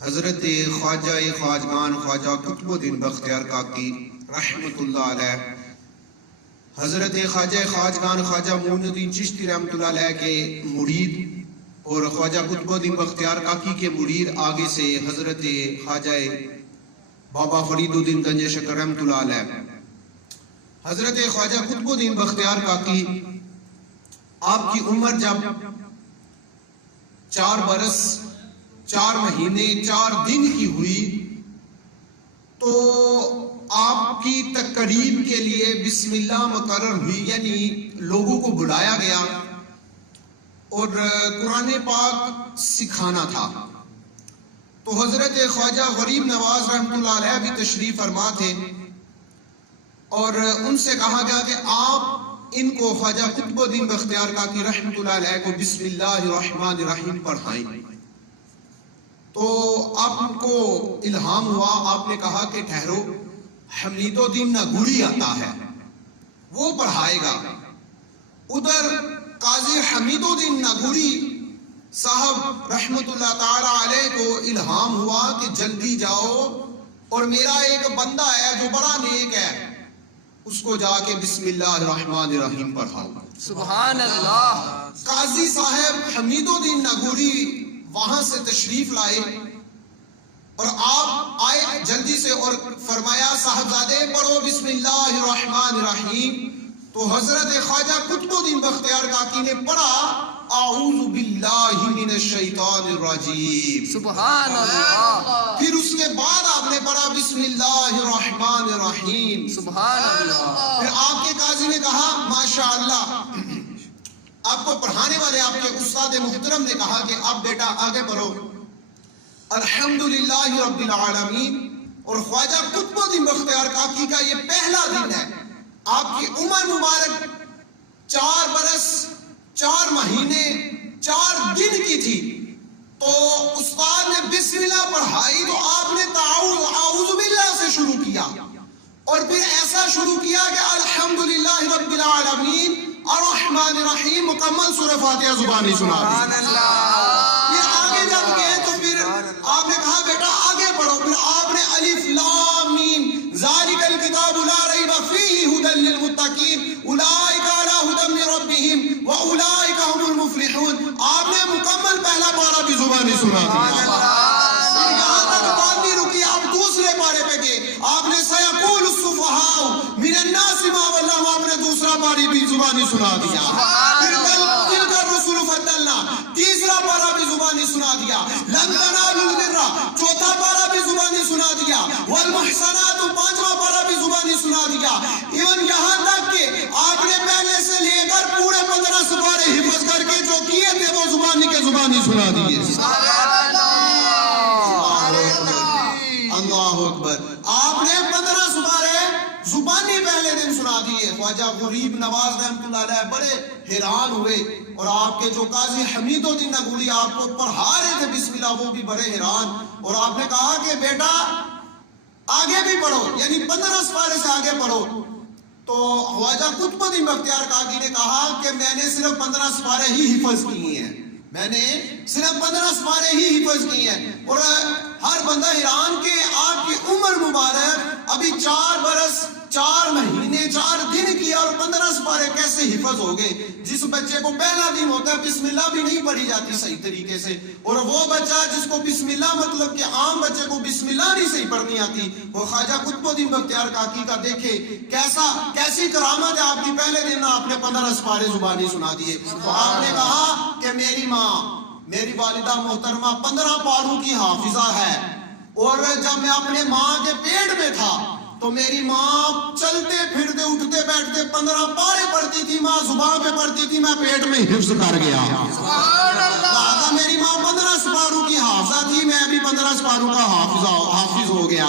حضرت خواجہ خواجگان خواجہ قطب الدین بختیار کاکی رحمت اللہ علیہ، حضرت خواجہ خواجگان خواجہ معین الدین چشتی رحمت اللہ علیہ کے مرید اور خواجہ قطب الدین بختیار کاکی کے مرید آگے سے حضرت خواجہ بابا فرید الدین گنج شکر رحمت اللہ علیہ۔ حضرت خواجہ قطب الدین بختیار کاکی، آپ کی عمر جب 4 برس 4 مہینے 4 دن کی ہوئی تو آپ کی تقریب کے لیے بسم اللہ مقرر ہوئی، یعنی لوگوں کو بلایا گیا اور قرآن پاک سکھانا تھا۔ تو حضرت خواجہ غریب نواز رحمت اللہ علیہ بھی تشریف فرما تھے اور ان سے کہا گیا کہ آپ ان کو خواجہ قطب الدین بختیار کاکی رحمت اللہ علیہ کو بسم اللہ الرحمن الرحیم پڑھائیں۔ تو آپ کو الہام ہوا، آپ نے کہا کہ ٹھہرو، حمید الدین ناگوری آتا ہے وہ پڑھائے گا۔ ادھر قاضی حمید الدین ناگوری صاحب رحمت اللہ تعالی علیہ کو الہام ہوا کہ جلدی جاؤ اور میرا ایک بندہ ہے جو بڑا نیک ہے، اس کو جا کے بسم اللہ الرحمن الرحیم پڑھاؤ۔ سبحان اللہ۔ قاضی صاحب حمید الدین ناگوری وہاں سے تشریف لائے اور آپ آئے جلدی سے اور فرمایا صاحبزادے پڑھو بسم اللہ الرحمن الرحیم۔ تو حضرت خواجہ قطب الدین بختیار کاکی نے پڑھا اعوذ باللہ من الشیطان الرجیم۔ سبحان اللہ۔ پھر اس کے بعد آپ نے پڑھا بسم اللہ الرحمن الرحیم۔ سبحان اللہ۔ پھر آپ کے قاضی نے کہا ماشاءاللہ، آپ کو پڑھانے والے آپ کے استاد محترم نے کہا کہ اب بیٹا آگے بڑھو، الحمدللہ رب العالمین۔ اور خواجہ قطب الدین بختیار کاکی کا یہ پہلا دن ہے، آپ کی عمر مبارک 4 برس 4 مہینے 4 دن کی تھی۔ تو استاد نے بسم اللہ پڑھائی تو آپ نے اعوذ باللہ سے شروع کیا اور پھر ایسا شروع کیا کہ الحمدللہ رب العالمین الرحمن الرحیم مکمل سورہ فاتحہ زبانی سنا دی۔ پھر آگے جب گئے تو پھر آپ نے کہا بیٹا آگے پڑھو، پھر آپ نے الف لام میم ذالک الکتاب لا ریب فیہ ھدی للمتقین اولئک علی ھدی من ربہم واولئک ھم المفلحون۔ آپ نے مکمل پہلا پارہ بھی زبانی سنا دیا۔ یہاں تک بات نہیں رکی، آپ دوسرے پارے پہ گئے، آپ نے سیقول السفہاء من الناس ما ولاھم، آپ نے دوسرا پاری بھی زبانی سنا دیا۔ پھر تلک الرسل فضلنا، تیسرا پارہ بھی زبانی سنا دیا۔ لن تنالوا البر، چوتھا پارہ بھی زبانی سنا دیا۔ والمحصنات، 5واں پارہ بھی زبانی سنا دیا۔ ایون یہاں تک کہ آپ نے پہلے سے لے کر پورے 15 سپارے حفظ کر کے جو کیے تھے وہ زبانی کے زبانی سنا دیے۔ اللہ اکبر۔ آپ نے 15 سپارے زبانی پہلے دن سنا دیے۔ خواجہ غریب نواز رحمت اللہ علیہ بڑے حیران ہوئے اور آپ کے جو قاضی حمید الدین ناگوری آپ کو پڑھا رہے تھے بسم اللہ، وہ بھی بڑے حیران، اور آپ نے کہا کہ بیٹا آگے بھی پڑھو، یعنی 15 سپارے سے آگے پڑھو۔ تو خواجہ قطب الدین بختیار کاکی نے کہا کہ میں نے صرف 15 سپارے ہی حفظ کیے ہیں، میں نے صرف 15 سپارے ہی حفظ کیے ہیں۔ اور ہر بندہ حیران کہ آپ کی عمر مبارک ابھی 4 برس 4 مہینے 4 دن کی اور 15 سپارے کیسے حفظ ہو گئے؟ جس بچے کو پہلا دن ہوتا ہے بسم اللہ بھی نہیں پڑھی جاتی صحیح طریقے سے، اور وہ بچہ جس کو بسم اللہ مطلب کہ عام بچے کو بسم اللہ نہیں صحیح پڑھنی آتی، وہ خواجہ قطب الدین بختیار کاکی کا دیکھے کیسی کرامت ہے، آپ کی پہلے دن آپ نے 15 سپارے زبانی سنا دیے۔ تو آپ نے کہا کہ میری ماں، میری والدہ محترمہ 15 پاروں کی حافظہ ہے، اور جب میں اپنے ماں کے پیٹ میں تھا تو میری ماں چلتے پھرتے اٹھتے بیٹھتے 15 پارے پڑھتی تھی، ماں زبان پہ پڑھتی تھی، میں پیٹ میں حفظ کر گیا۔ لہذا میری ماں 15 سپاروں کی حافظہ تھی، میں بھی 15 سپاروں کا حافظ ہو گیا۔